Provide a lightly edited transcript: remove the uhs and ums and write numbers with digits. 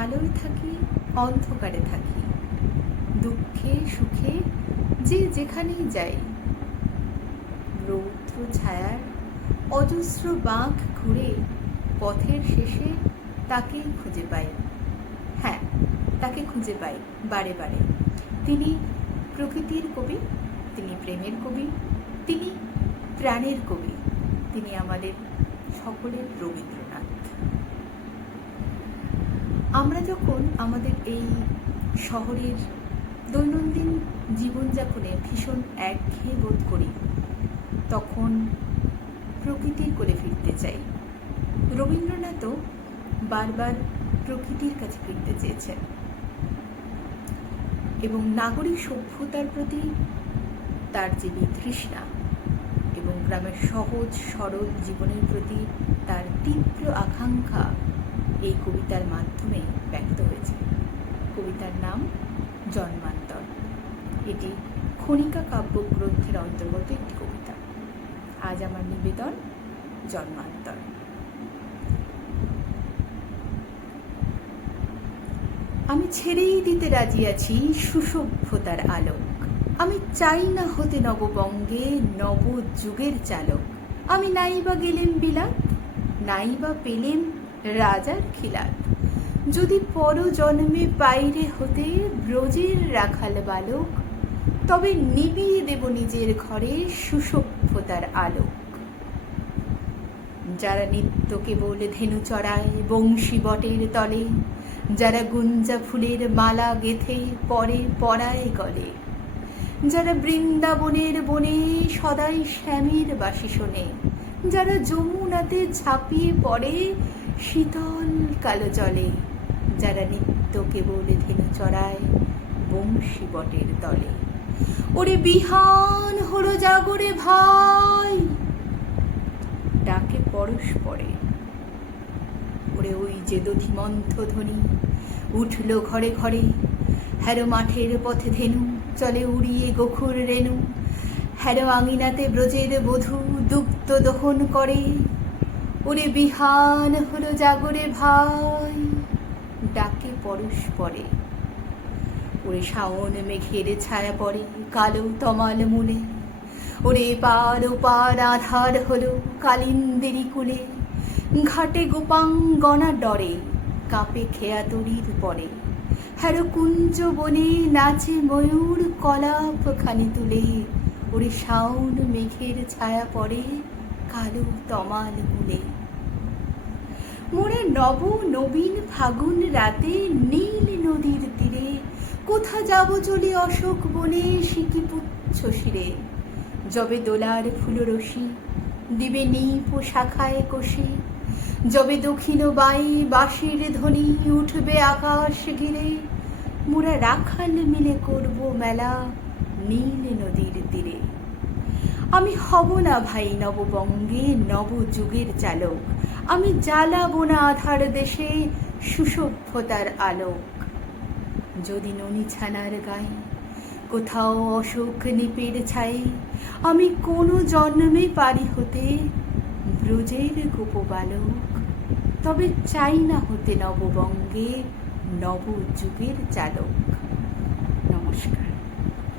আলোয় থাকি, অন্ধকারে থাকি, দুঃখে সুখে যে যেখানেই যাই, রৌদ্র ছায়ার অজস্র বাঁক ঘুরে পথের শেষে তাকেই খুঁজে পাই। হ্যাঁ, তাকে খুঁজে পাই বারে বারে। তিনি প্রকৃতির কবি, তিনি প্রেমের কবি, তিনি প্রাণের কবি, তিনি আমাদের সকলের রবীন্দ্রনাথ। আমরা যখন আমাদের এই শহরের দৈনন্দিন জীবনযাপনে ভীষণ একঘেয়ে বোধ করি, তখন প্রকৃতির কোলে ফিরতে চাই। রবীন্দ্রনাথও বারবার প্রকৃতির কাছে ফিরতে চেয়েছেন এবং নাগরিক সভ্যতার প্রতি তার যে বিতৃষ্ণা এবং গ্রামের সহজ সরল জীবনের প্রতি তার তীব্র আকাঙ্ক্ষা এই কবিতার মাধ্যমে ব্যক্ত হয়েছে। কবিতার নাম জন্মান্তর। এটি খনিকা কাব্যগ্রন্থের অন্তর্গত একটি কবিতা। আজ আমার নিবেদন জন্মান্তর। আমি ছেড়েই দিতে রাজি আছি সুসভ্যতার আলোক। আমি চাই না হতে নববঙ্গে নবযুগের চালক। আমি নাইবা গেলেম বিলাত, নাইবা পেলেম রাজার খিলাত। যদি পর জন্মে বাইরে হতে ব্রজের রাখাল বালক, তবে নিবিয়ে দেব নিজের ঘরে সুসভ্যতার আলোক। যারা নিত্য কেবল ধেনু চড়ায় বংশী বটের তলে, যারা গুঞ্জা ফুলের মালা গেথে পরে পরায় গলে, যারা বৃন্দাবনের বনে সদাই শ্যামের বাসি শোনে, যারা যমুনাতে ঝাঁপিয়ে পড়ে শীতল কালো জলে, যারা নিত্য কেবল ধেনু চড়ায় বংশী বটের তলে। ওরে বিহান হলো জাগরে ভাই, ডাকে পরস্পরে। ওরে ওই যে দধিমন্থ ধ্বনি উঠল ঘরে ঘরে, হ্যারো মাঠের পথে ধেনু চলে উড়িয়ে গোখুর রেণু, হ্যারো আঙিনাতে ব্রজের বধূ দুগ্ধ দহন করে। ওরে বিহান হলো জাগরে ভাই, ডাকে পরস্পরে। ওরে শাওন মেঘের ছায়া পড়ে কালো তমাল মূলে, ওরে পার ওপার আধার হলো কালিন্দেরি কুলে। ঘাটে গোপাঙ্গনা ডরে কাঁপে খেয়াতরির পরে, হ্যারো কুঞ্জ বনে নাচে ময়ূর কলাপ খানি তুলে। ওরে শাওন মেঘের ছায়া পড়ে কালো তমাল মূলে। মোরে নব নবীন ফাগুন রাতে নীল নদীর তীরে, কোথা যাব চলি অশোক বনে সিকিপুচ্ছ শিরে। যবে দোলার ফুলরশি দিবে নিপ শাখায় কষি, যবে দক্ষিণ বাই বাঁশির ধ্বনি উঠবে আকাশ ঘিরে। মোরা রাখাল মিলে করব মেলা নীল নদীর তীরে। আমি হব না ভাই নববঙ্গে নবযুগের চালক, আমি জ্বালাবো না আধার দেশে সুসভ্যতার আলোক। যদি ননি ছানার গায়ে কোথাও অশোক নিপের ছায়ে, আমি কোনো জন্মে পারি হতে ব্রজের গোপবালক। তবে চাই না হতে নববঙ্গে নবযুগের চালক।